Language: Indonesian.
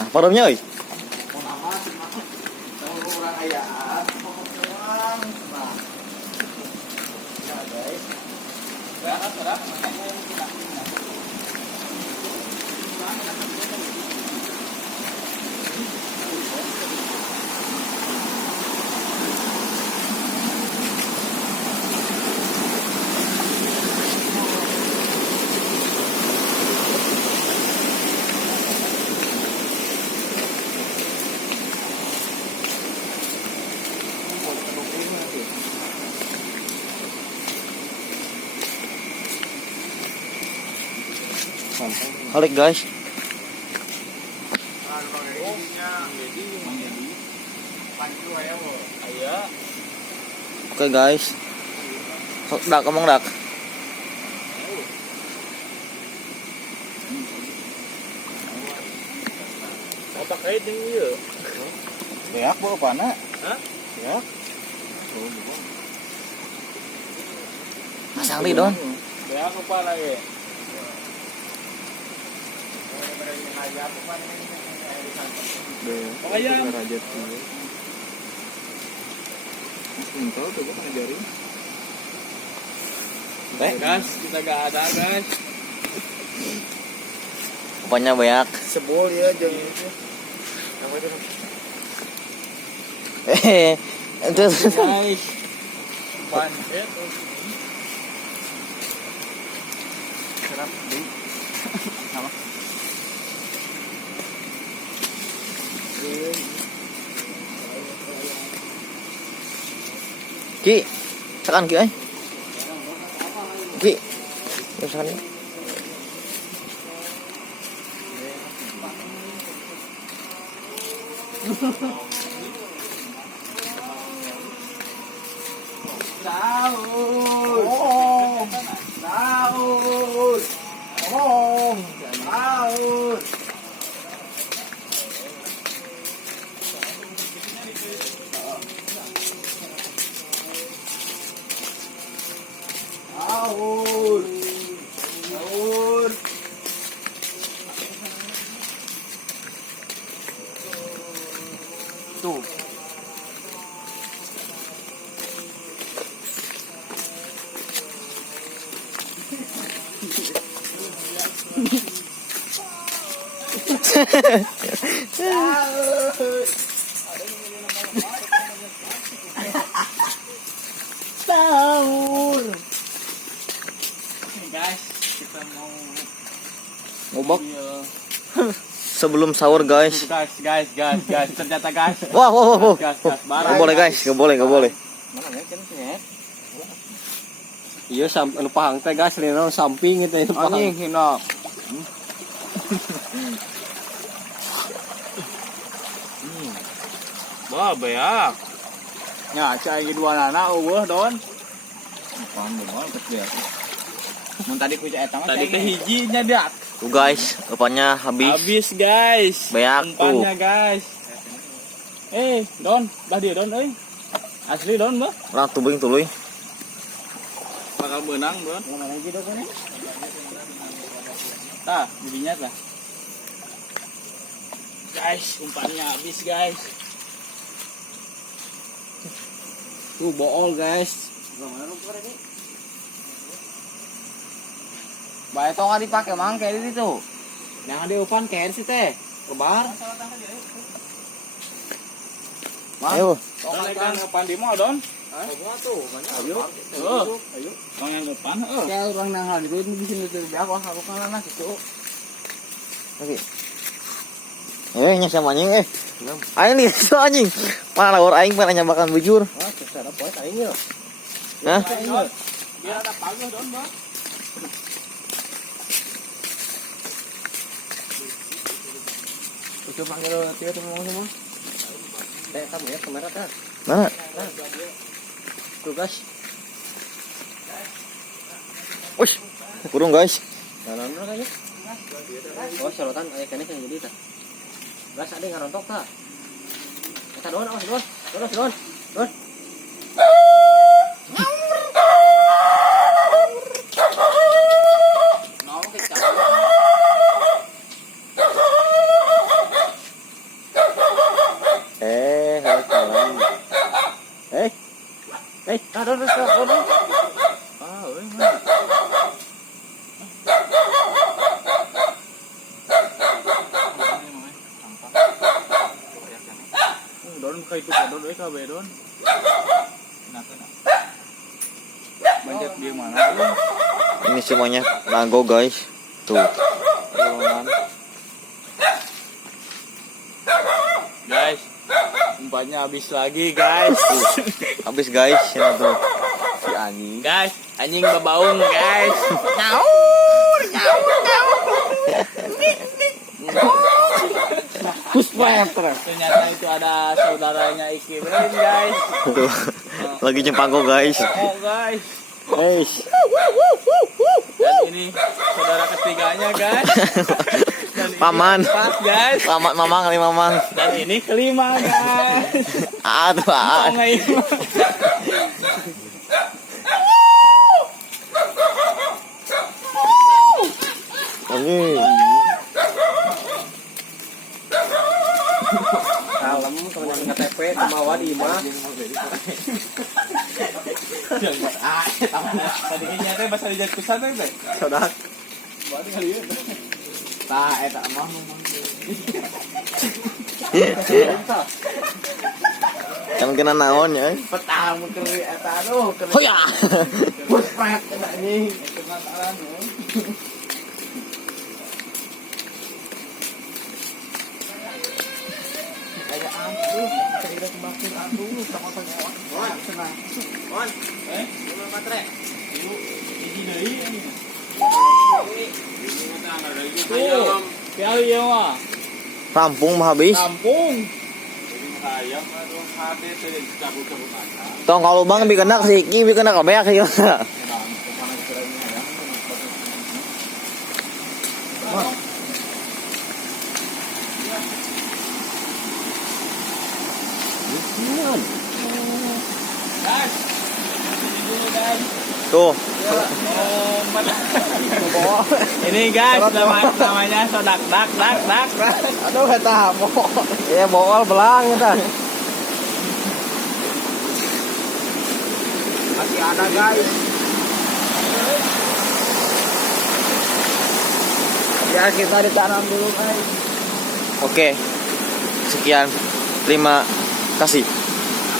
Nah, paremnya euy. Balik guys. Oke guys. Dak ngomong dak. Otak kait jeung ieu. Beak bawa pana? Hah? Beak. Pasang di don. Beak apa lagi? Beak. Ayam. Rajat tuh. Entah tuh gua ngajarin. Gas, kita gak ada guys. Pokoknya banyak. Sebol ya jeung itu. Apa itu? Itu Guys. Banget. Serap di. Sama. Ki, sekan Ki ay. Ki. Sekan. Sahur. Sahur. Sahur. Sahur. Sahur. Tuh. Sahur. Guys, kita mau Ngobak. Sebelum sahur guys. guys. Ternyata guys. Wah. Gas. Gak boleh guys, gak boleh. Mana ya kan ya? Iya sampai lupa hang teh gas lino samping itu lupa. Anjing hina. Wah, beak. Nya cai dua nana eueuh don. Paham bemal kecil. Mun tadi ku eta mah Tadi teh hijinya dia. Tuh guys, rupanya habis. Habis guys. Banyak tuh. Umpannya guys. Don, dah dia don euy. Asli don, Mbak. Orang tubing tuluy. Bakal menang, Don. mana lagi dok ini? Tah, jadinya tah. Guys, umpannya habis, guys. Tuh bool, guys. Bae tong dipake mang kayak itu tuh. Jangan diupan kayak sih teh. Lebar. Ayo. Don kan upan di mall, Don. Semua tuh banyak. Ayo. Tong yang depan, Kayak orang nang di di sini tuh aku kan anak gitu. Oke. Nya sama anjing Ayo nih, so anjing. Mana lawar aing mana nyambakan bujur. Ah, secara poe aing yo. Hah? Biar ada pagar, Don, Bang. Coba panggil dia tuh ngomong semua. Kamu ya kamera kan. Mana? Tuh guys. Wush. Kurung guys. Jalan dulu kayaknya. Oh, sorotan aya kene yang jadi tah. Gas ada ngarontok tah. Eta don, awas don. Don. Ah, euy mah. Don kayak itu don euy kabeh don. Nah, banyak dia mana tuh? Ini semuanya nago guys. Tuh. Guys, umpannya habis lagi guys. Habis guys, ini tuh. Si anjing. Guys, anjing babaung guys. Nyaur, nyaur, nyaur. Puspa. Ternyata itu ada saudaranya Iki Brain guys. Tuh. Lagi jempangko guys. Oh guys. Guys. Dan ini saudara ketiganya guys. Dan ini Paman. keempat, guys. Selamat mamang kali mamang. Dan ini kelima guys. Tuh Oh nggak ini. Ini. Kalem teman yang KTP kemawa di imah. Tadi nyata bahasa di jas kusan teh. Sodak. Buat kali ieu. Tah eta mah ngomong. Kan kena naon ya. Petang mun eta aduh. Hoya. Puspek anjing. Penasaran Kayak aduh, saya semakin aduh sama pengewan. Mon, senang. Mon, belum matre. Ini deui ini. Tuh, kali ya mah. Rampung mah habis. Kampung. Ayam aduh hade teh cabut-cabut aja. Tong kalau bang bi kena si Iki bi kena kabeak sih. Guys. Ini dulu guys. Tuh. Ini guys namanya sodak dak. Aduh eta mo. Ya bool belang eta. Masih ada guys. Ya kita ditanam dulu guys. Oke. Sekian. Terima kasih.